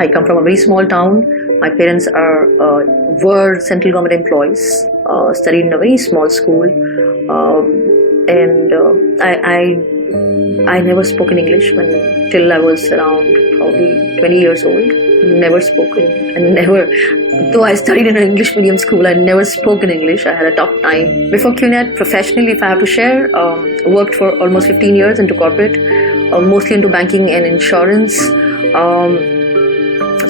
I come from a very small town. My parents were central government employees, studied in a very small school, and I never spoke in English till I was around probably 20 years old. Never spoken, and never. Though I studied in an English medium school, I never spoke in English. I had a tough time. Before QNET, professionally, if I have to share, worked for almost 15 years into corporate, mostly into banking and insurance.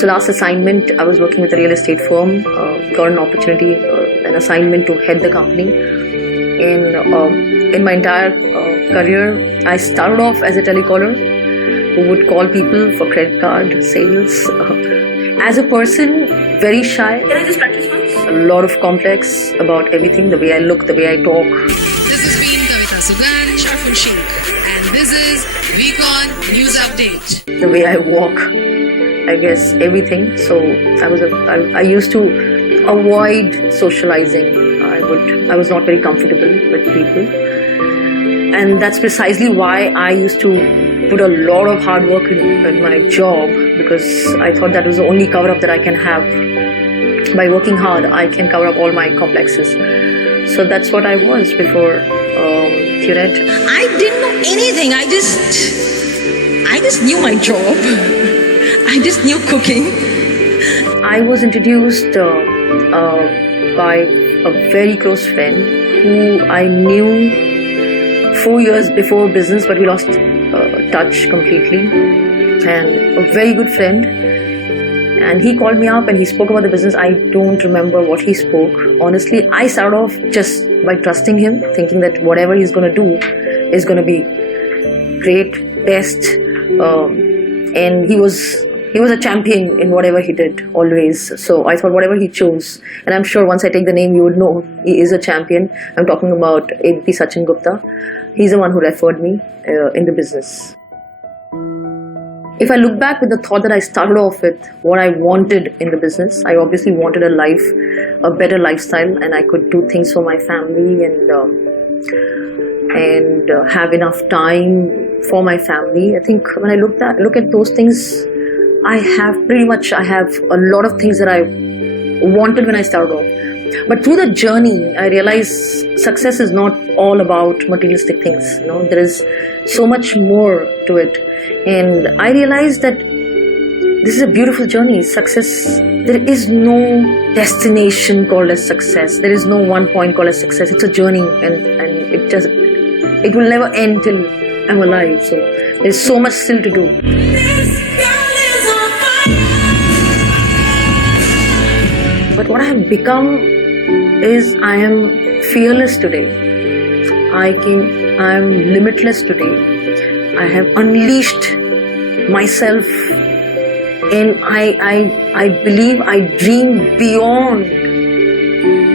So last assignment, I was working with a real estate firm, got an opportunity, an assignment to head the company. In my entire career, I started off as a telecaller who would call people for credit card sales. As a person, very shy. Can I just practice once? A lot of complex about everything, the way I look, the way I talk. This has been AVP Sharfun Shaikh, and this is Week News Update. The way I walk, I guess everything. So I used to avoid socializing. I was not very comfortable with people, and that's precisely why I used to put a lot of hard work in my job, because I thought that was the only cover up that I can have. By working hard, I can cover up all my complexes. So that's what I was before QNET. I didn't know anything. I just knew my job. I just knew cooking. I was introduced by a very close friend who I knew 4 years before business, but we lost touch completely. And a very good friend. And he called me up and he spoke about the business. I don't remember what he spoke. Honestly, I started off just by trusting him, thinking that whatever he's going to do is going to be great, best. And he was a champion in whatever he did, always. So I thought whatever he chose, and I'm sure once I take the name, you would know he is a champion. I'm talking about AVP Sachin Gupta. He's the one who referred me in the business. If I look back with the thought that I started off with, what I wanted in the business, I obviously wanted a better lifestyle, and I could do things for my family and have enough time for my family. I think when I look at those things, I have a lot of things that I wanted when I started off. But through the journey, I realized success is not all about materialistic things. There is so much more to it. And I realized that this is a beautiful journey. Success, there is no destination called as success. There is no one point called as success. It's a journey, and it will never end till I'm alive. So there's so much still to do. But what I have become is I am fearless today. I am limitless today. I have unleashed myself, and I believe I dream beyond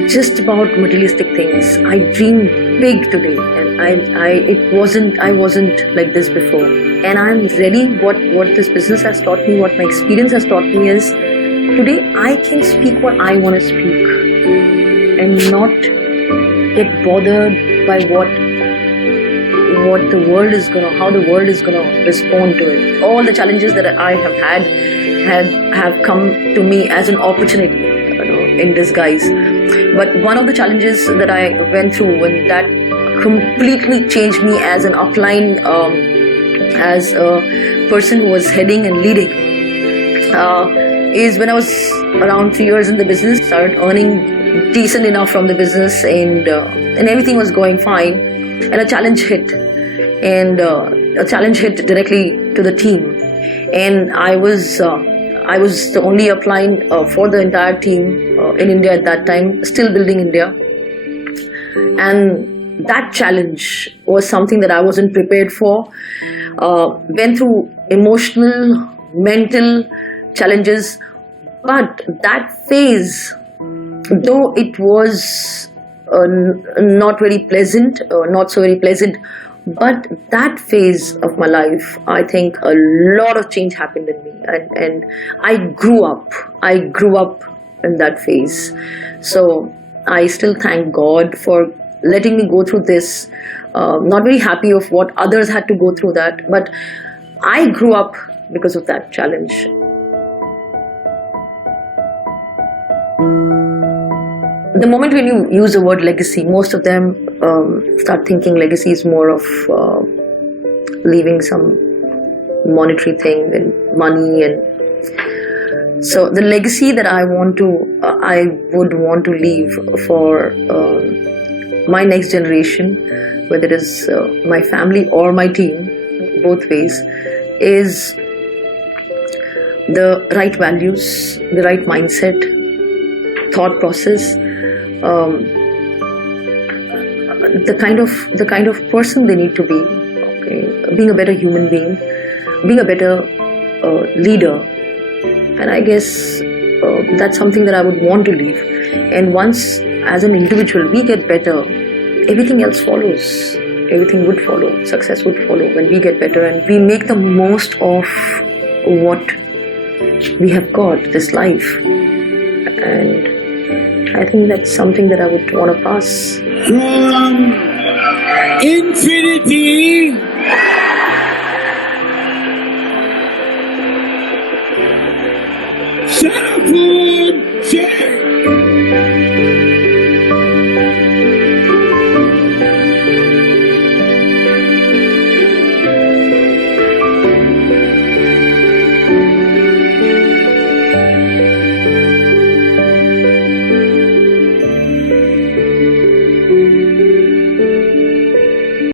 just about materialistic things. I dream big today, and I wasn't like this before. And I'm ready. What this business has taught me, what my experience has taught me is, today I can speak what I want to speak and not get bothered by how the world is gonna respond to it. All the challenges that I have have come to me as an opportunity, in disguise. But one of the challenges that I went through, and that completely changed me as an upline, as a person who was heading and leading, is when I was around 3 years in the business, started earning decent enough from the business, and everything was going fine, and a challenge hit, directly to the team, and I was the only upline for the entire team in India at that time, still building India, and that challenge was something that I wasn't prepared for. Went through emotional, mental challenges, but that phase, though it was not so very pleasant, but that phase of my life, I think a lot of change happened in me, and I grew up in that phase. So I still thank God for letting me go through this. Not very happy of what others had to go through that, but I grew up because of that challenge. the moment when you use the word legacy, most of them start thinking legacy is more of leaving some monetary thing and money. And so the legacy that I would want to leave for my next generation, whether it is my family or my team, both ways, is the right values, the right mindset, thought process, the kind of person they need to be, okay, being a better human being, being a better leader. And I guess that's something that I would want to leave. And once as an individual we get better, everything else follows. Everything would follow. Success would follow when we get better and we make the most of what we have got, this life. And I think that's something that I would want to pass. From infinity Sharfun Shaikh.